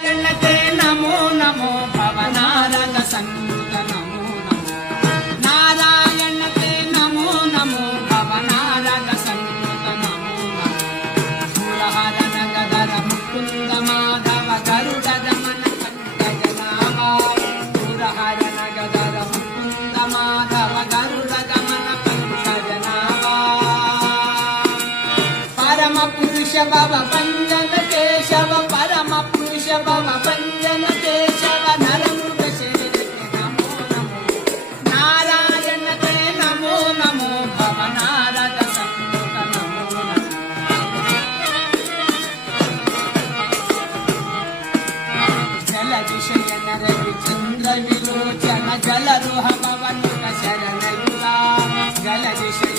నమో నమో భవనారద సంయుత నమో నమో నారాయణతే నమో నమో భవనారద సంయుత నమో నమో పురహర నగధర ముకుంద మాధవ గరుడ గమన పంకజనాభా పురహర నగధర ముకుంద మాధవ గరుడ గమన పంకజనాభా పరమ పురుష భవ పంజన కేశవ పరమ పురుష భవ పంజన కేశవ నరమృగ శరీరతే నమో నమో నారాయణతే నమో నమో భవనారద సంయుత నమో నమో జలదిశయన రవి చంద్ర విలోచన జలరుహ పవనుక శరణయులా జలదిశయ